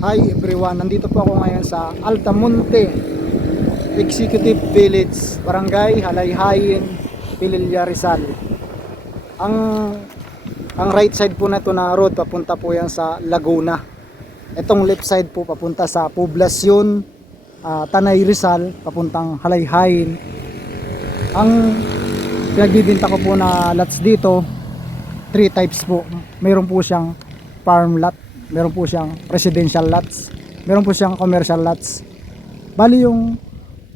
Hi everyone, nandito po ako ngayon sa Altamonte Executive Village, Barangay Halayhayin, Pililla, Rizal. Ang right side po na to na road papunta po yan sa Laguna. Itong left side po papunta sa Poblasyon Tanay, Rizal, papuntang Halayhayin. Ang pinagbibinta ko po na lots dito, 3 types po. Meron po siyang farm lot, meron po siyang residential lots, meron po siyang commercial lots. Bali yung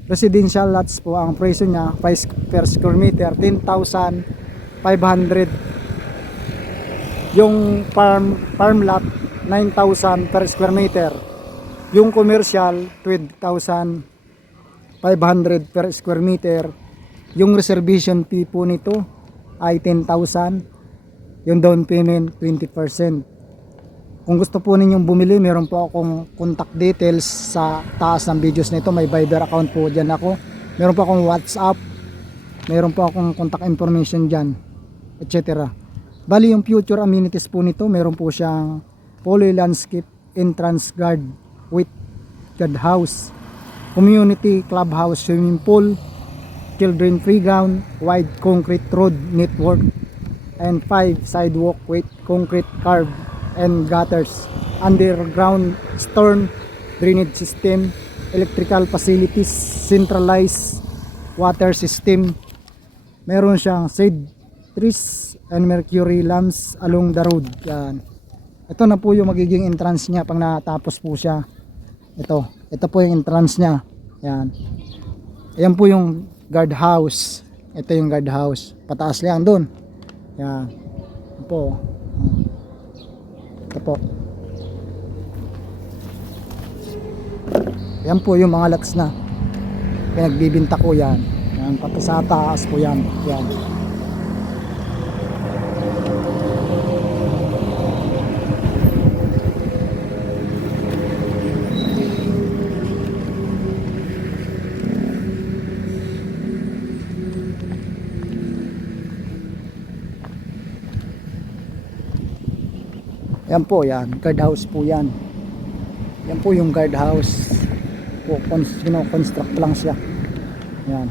residential lots po, ang presyo niya 5 per square meter 10,500. Yung farm lot 9,000 per square meter. Yung commercial 12,500 per square meter. Yung reservation fee po nito ay 10,000. Yung down payment 20%. Kung gusto po ninyong bumili, meron po akong contact details sa taas ng videos nito. May Viber account po dyan ako. Meron po akong WhatsApp. Meron po akong contact information dyan, etc. Bali yung future amenities po nito, meron po siyang poly landscape, entrance guard with guard house, community clubhouse, swimming pool, children playground, wide concrete road network, and 5 sidewalk with concrete curb and gutters, underground storm drainage system, electrical facilities, centralized water system. Meron siyang shade trees and mercury lamps along the road. Yan. Ito na po yung magiging entrance niya pag natapos po siya. Ito po yung entrance niya. Yan. Ayan po yung guard house. Ito yung guard house. Pataas lang doon. Yan. Ito po. Ito po. Yan po yung mga lots na pinagbibinta ko yan. Yan, pati sa taas po yan. Yan. Yan po yan, guard house po yan. Yan po yung guard house. Po, construct lang siya. Yan.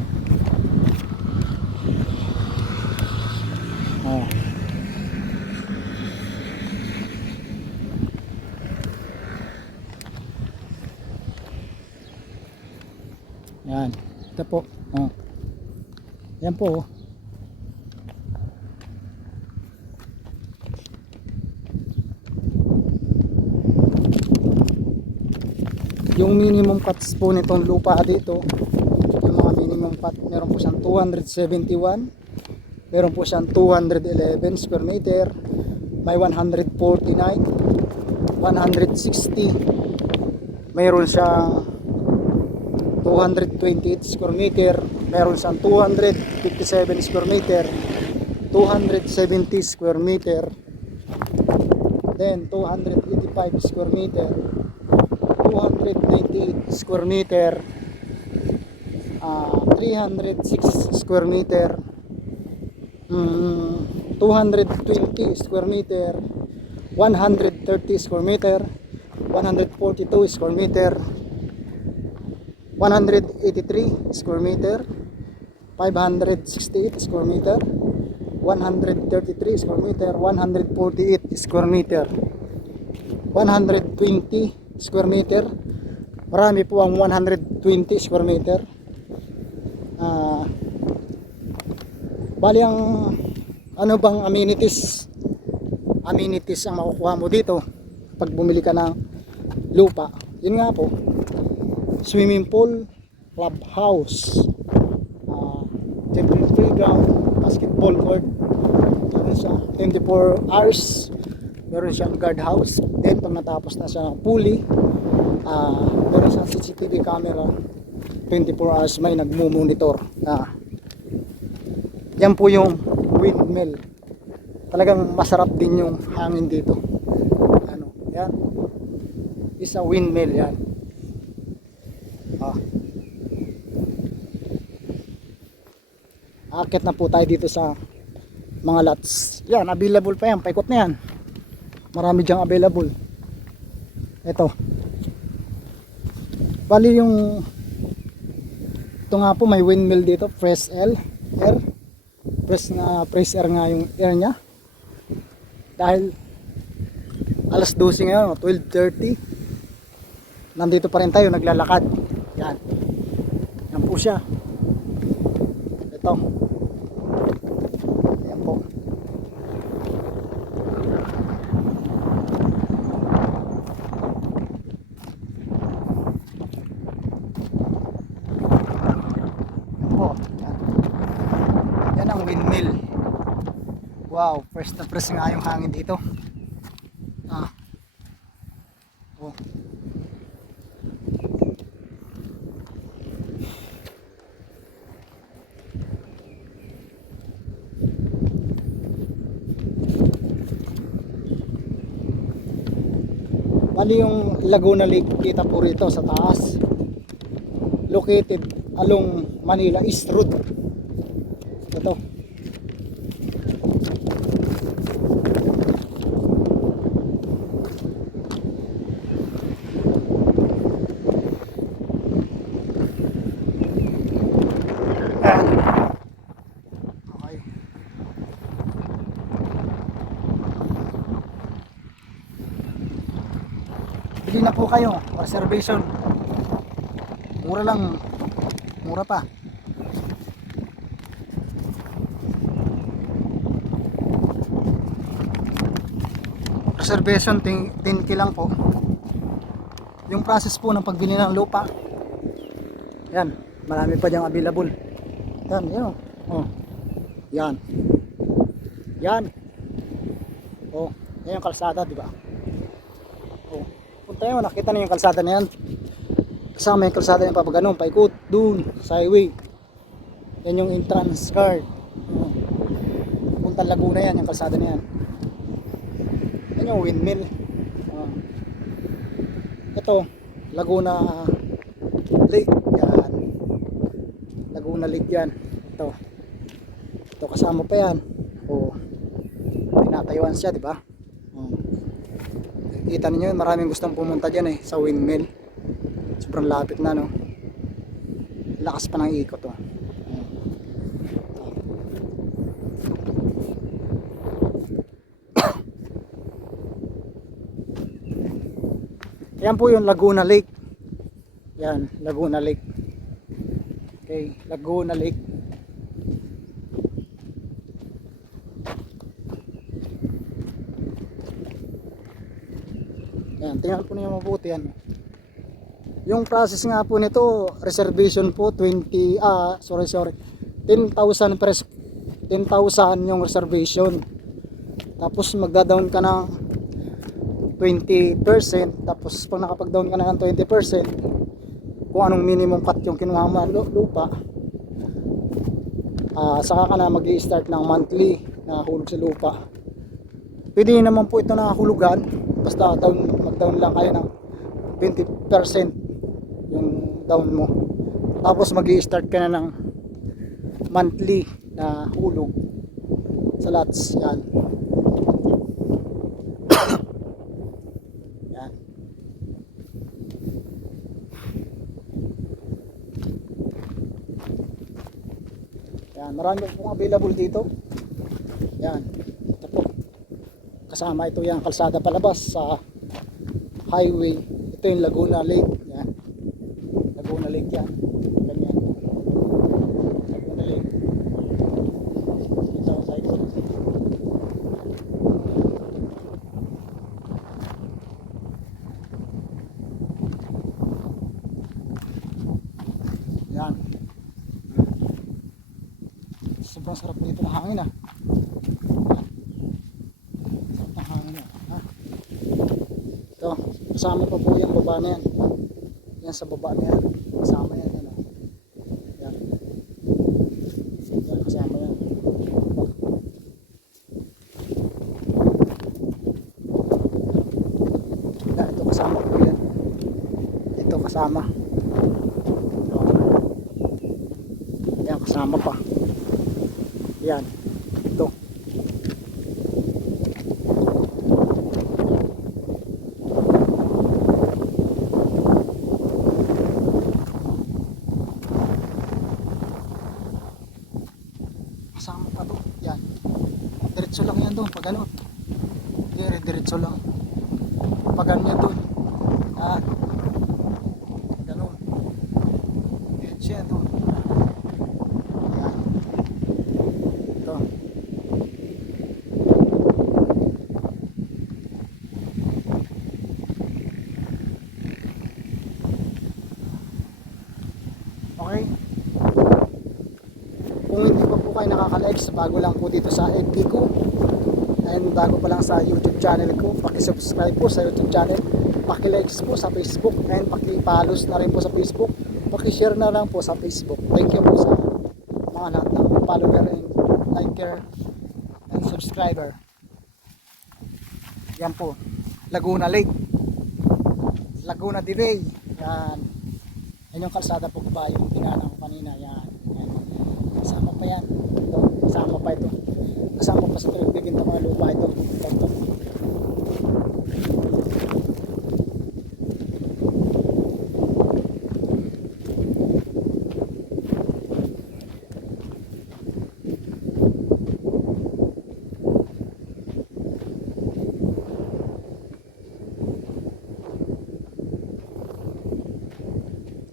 Oh. Yan. Ito po. Oh. Yan po. Yung minimum cuts po nitong lupa dito, yung mga minimum cut, meron po siyang 271, meron po siyang 211 square meter, may 149, 160, meron siyang 228 square meter, meron siyang 257 square meter, 270 square meter, then 285 square meter, 298 square meter, 306 square meter, 220 square meter, 130 square meter, 142 square meter, 183 square meter, 568 square meter, 133 square meter, 148 square meter, 120 square meter. Marami po ang 120 square meter. Bali ang ano bang amenities ang makukuha mo dito pag bumili ka ng lupa. Yun nga po, swimming pool, clubhouse, children's playground, basketball court, meron siya 24 hours, meron siyang guard house. Then pag natapos na siya ng pulley, meron siyang CCTV camera, 24 hours may nagmumonitor. Yan po yung windmill. Talagang masarap din yung hangin dito. Yan is a windmill yan. Akit na po tayo dito sa mga lots. Yan, available pa yan, paikot na yan. Marami dyang available. Ito. Bali yung ito nga po, may windmill dito, air. Fresh air nga yung air nya. Dahil alas 12 ngayon, 12:30. Nandito pa rin tayo, naglalakad. Yan. Yan po siya. Ito. Yan po. Yan ang windmill. Wow, fresh na fresh nga yung hangin dito. Oh. Bali yung Laguna Lake, kita po rito sa taas. Located along Manila East Road. Ito. Okay. Bili na po kayo, reservation. Mura lang, mura pa. Reservation 10K lang po. Yung process po ng pagbili ng lupa, yan, marami pa diyang available. Yan, yan. Oh. Yan. Yan. Oh, yan yung kalsada, di ba? Oh. Punta nyo, nakita niyo yung kalsada na yan. Kasama yung kalsada yung papaganon, paikot dun sa highway. Yan yung entrance card. Oh. Punta Laguna yan, yung kalsada na yan. Yan yung windmill. Oh. Ito, Laguna Lake. Yan. Laguna Lake yan. Ito. Ito kasama pa yan. Oh. Pinatayuan siya, di ba? Oh. Kita niyo, maraming gustong pumunta diyan sa windmill. Sobrang lapit na, no. Lakas pa ng ikot, oh. Yan po yung Laguna Lake. Yan, Laguna Lake. Okay, Laguna Lake. Yan, tingnan po niyo mabuti yan. Yung process nga po nito, reservation po 10,000 yung reservation. Tapos magda-down ka ng 20%, tapos pag nakapag-down ka na ng 20%, kung anong minimum cut yung kinuha mo lupa, saka ka na mag-i-start ng monthly na hulog sa lupa. Pwede naman po ito nakahulugan, basta mag-down lang kayo ng 20% yung down mo, tapos mag-i-start ka na ng monthly na hulog sa lots. Yan. Yan, marami pong available dito. Yan. Ito po. Kasama ito yung kalsada palabas sa highway. Ito yung Laguna Lake. Yan. Laguna Lake yan. Ganyan. Laguna Lake. Ito sa ikot. Yan. Sobrang sarap dito ng hangin, sarap ng hangin, ito, kasama pa po yung baba na yan. Yan sa baba na yan, kasama yan, yan. Yan, kasama yan. Yan, ito kasama po yan. Ito kasama. Yan, kasama pa. Yan, ito. Diretso lang yan doon, pag ano. Diretso lang. Pag ano yan doon. Ah, ganun. Diretso yan doon. Yan. Ito. Okay. Kung hindi pa po kayo nakaka-likes, bago lang po dito sa FB ko and bago pa lang sa YouTube channel ko, paki-subscribe po sa YouTube channel, paki-likes po sa Facebook and paki-follow na rin po sa Facebook, paki-share na lang po sa Facebook. Thank you po sa mga lahat ng follower and liker and subscriber. Yan po, Laguna Lake, Laguna Delay. Yan. Yan yung kalsada po ba yung pinana ko kanina. Yan. Yan. Kasama pa yan. Ito. Kasama pa ito. Kasama pa sa tubig ng mga lupa ito. Ito.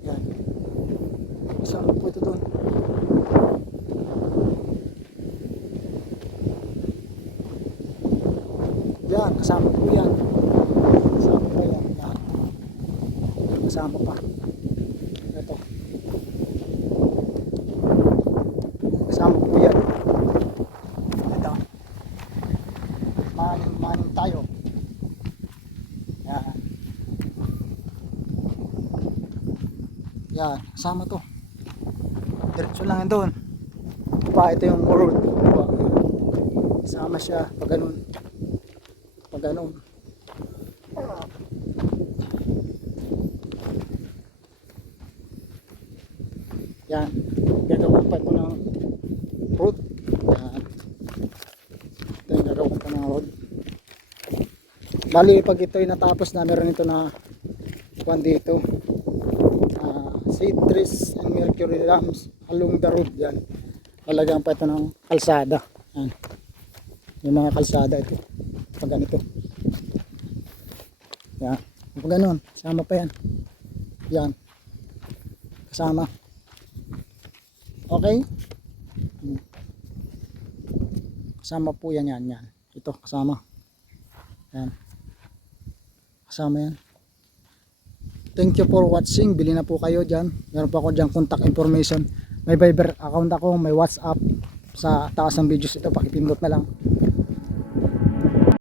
Yan. Kasama po ito doon. Yan, kasama po yan. Kasama pa yan. Yan. Kasama pa. Ito. Kasama po yan. Ito. Maning tayo. Yan. Yan, kasama to. Diretso lang yan doon. Ito yung road. Kasama siya pag ganun. Pag ganun. Yan. Gagawin pa ito ng road. Yan. Ito yung gagawin pa ng road. Bali pag ito ay natapos na, meron ito na kuwan dito. Seed trees and mercury lamps along the road. Yan. Lalagyan pa ito ng kalsada. Yan. Yung mga kalsada ito. Pag ganito. Yan. Pag ganun. Kasama pa yan. Yan. Kasama. Okay. Kasama po yan. Yan. Yan. Ito. Kasama. Yan. Kasama yan. Thank you for watching. Bili na po kayo dyan. Meron po ako dyan contact information. May Viber account ako. May WhatsApp. Sa taas ng videos ito. Pakipindot na lang.